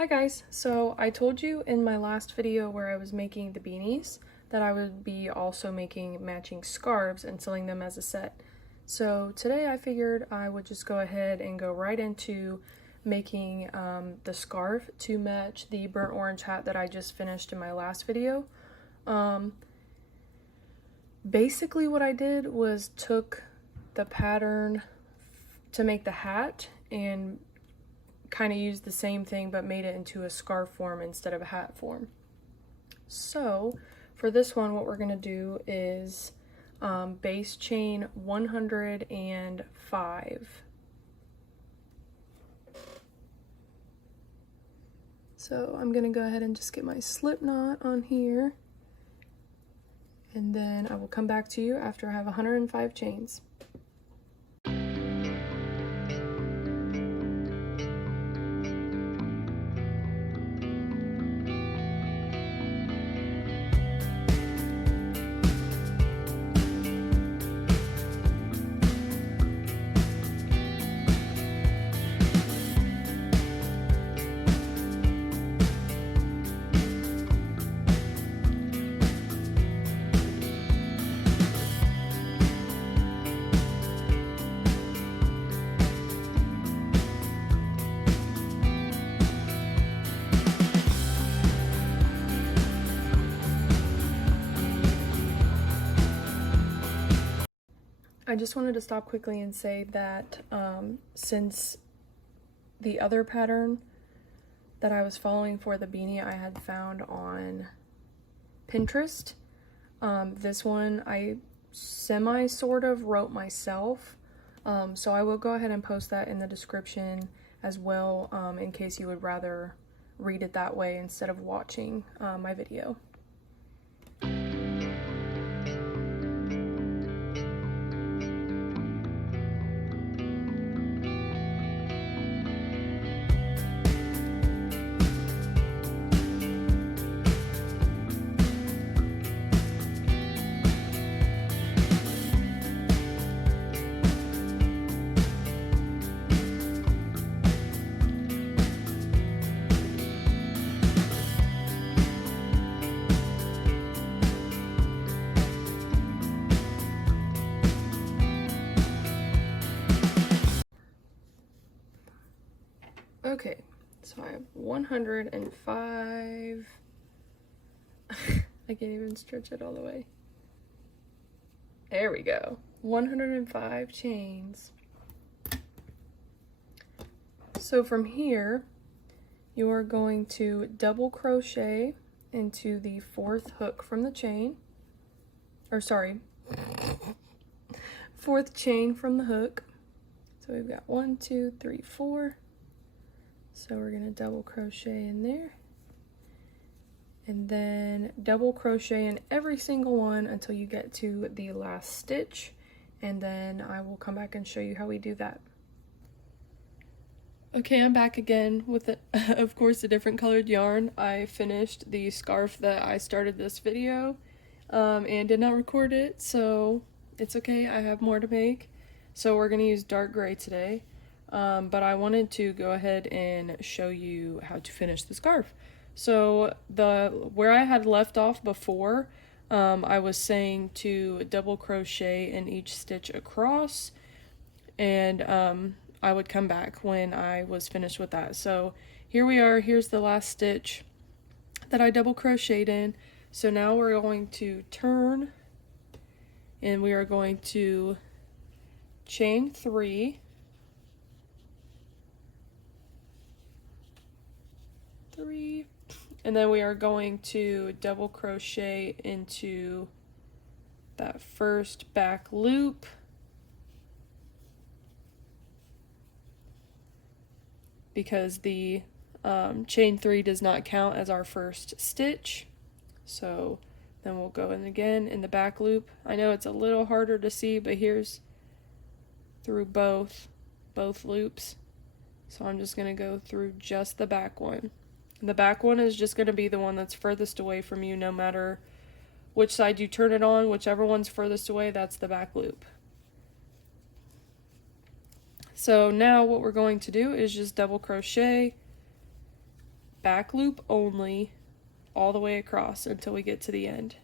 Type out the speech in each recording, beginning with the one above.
Hi guys, so I told you in my last video where I was making the beanies that I would be also making matching scarves and selling them as a set. So today I figured I would just go ahead and go right into making the scarf to match the burnt orange hat that I just finished in my last video. Basically what I did was took the pattern to make the hat and kind of used the same thing but made it into a scarf form instead of a hat form. So for this one, what we're going to do is base chain 105. So I'm going to go ahead and just get my slip knot on here, and then I will come back to you after I have 105 chains. I just wanted to stop quickly and say that since the other pattern that I was following for the beanie I had found on Pinterest, this one I sort of wrote myself, so I will go ahead and post that in the description as well, in case you would rather read it that way instead of watching my video. Okay, so I have 105. I can't even stretch it all the way. There we go. 105 chains. So from here, you are going to double crochet into the fourth hook from the chain. Or sorry, fourth chain from the hook. So we've got 1, 2, 3, 4. So we're going to double crochet in there, and then double crochet in every single one until you get to the last stitch, and then I will come back and show you how we do that. Okay, I'm back again with, of course, a different colored yarn. I finished the scarf that I started this video and did not record it, so it's okay, I have more to make. So we're going to use dark gray today. But I wanted to go ahead and show you how to finish the scarf. So where I had left off before, I was saying to double crochet in each stitch across, and I would come back when I was finished with that. So here we are, here's the last stitch that I double crocheted in. So now we're going to turn, and we are going to chain 3, and then we are going to double crochet into that first back loop, because the chain 3 does not count as our first stitch. So then we'll go in again in the back loop. I know it's a little harder to see, but here's through both loops. So I'm just going to go through just the back one. The back one is just going to be the one that's furthest away from you, no matter which side you turn it on. Whichever one's furthest away, that's the back loop. So now what we're going to do is just double crochet back loop only all the way across until we get to the end.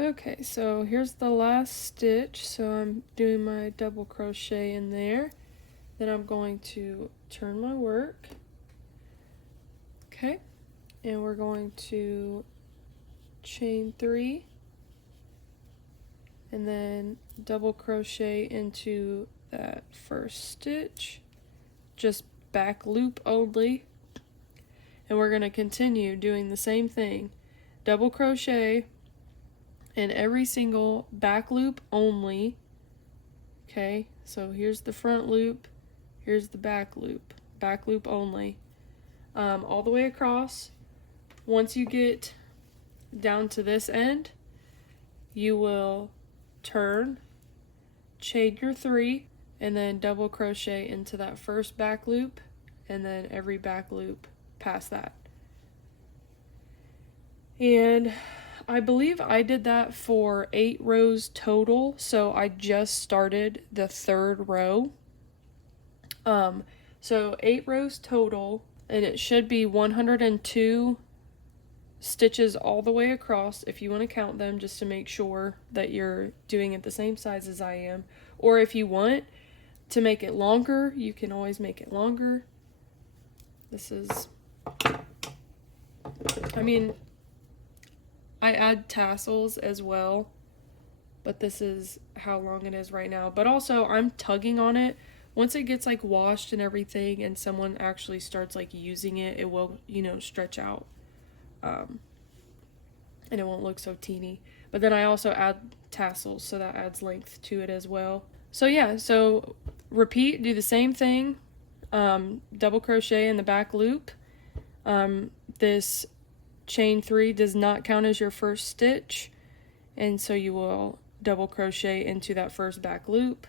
Okay, so here's the last stitch. So I'm doing my double crochet in there. Then I'm going to turn my work. Okay, and we're going to chain 3 and then double crochet into that first stitch, just back loop only. And we're going to continue doing the same thing, double crochet in every single back loop only. Okay, so here's the front loop, here's the back loop only, all the way across. Once you get down to this end, you will turn, chain your 3, and then double crochet into that first back loop, and then every back loop past that. And I believe I did that for 8 rows total, so I just started the 3rd row. So 8 rows total, and it should be 102 stitches all the way across if you want to count them, just to make sure that you're doing it the same size as I am. Or if you want to make it longer, you can always make it longer. This is, I mean, I add tassels as well, but this is how long it is right now. But also, I'm tugging on it. Once it gets like washed and everything and someone actually starts like using it, it will, you know, stretch out. And it won't look so teeny. But then I also add tassels, so that adds length to it as well. So yeah, so repeat, do the same thing. Double crochet in the back loop. This chain 3 does not count as your first stitch, and so you will double crochet into that first back loop.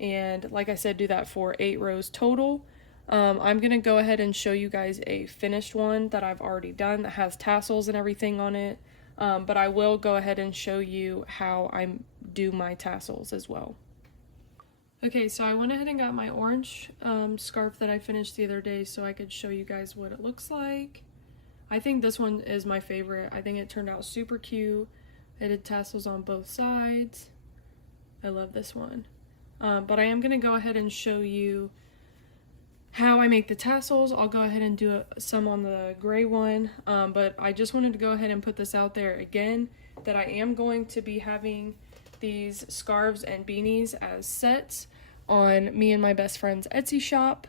And like I said, do that for 8 rows total. I'm gonna go ahead and show you guys a finished one that I've already done that has tassels and everything on it, but I will go ahead and show you how I do my tassels as well. Okay, so I went ahead and got my orange scarf that I finished the other day so I could show you guys what it looks like. I think this one is my favorite. I think it turned out super cute. I did tassels on both sides. I love this one. But I am going to go ahead and show you how I make the tassels. I'll go ahead and do some on the gray one, but I just wanted to go ahead and put this out there again, that I am going to be having these scarves and beanies as sets on me and my best friend's Etsy shop.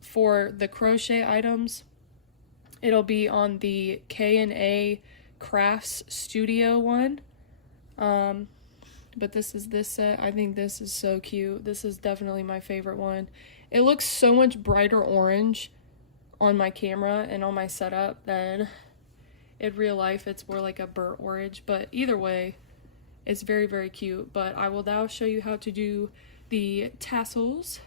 For the crochet items, it'll be on the K&A Crafts Studio one. But this is this set. I think this is so cute. This is definitely my favorite one. It looks so much brighter orange on my camera and on my setup than in real life. It's more like a burnt orange, but either way, it's very, very cute. But I will now show you how to do the tassels.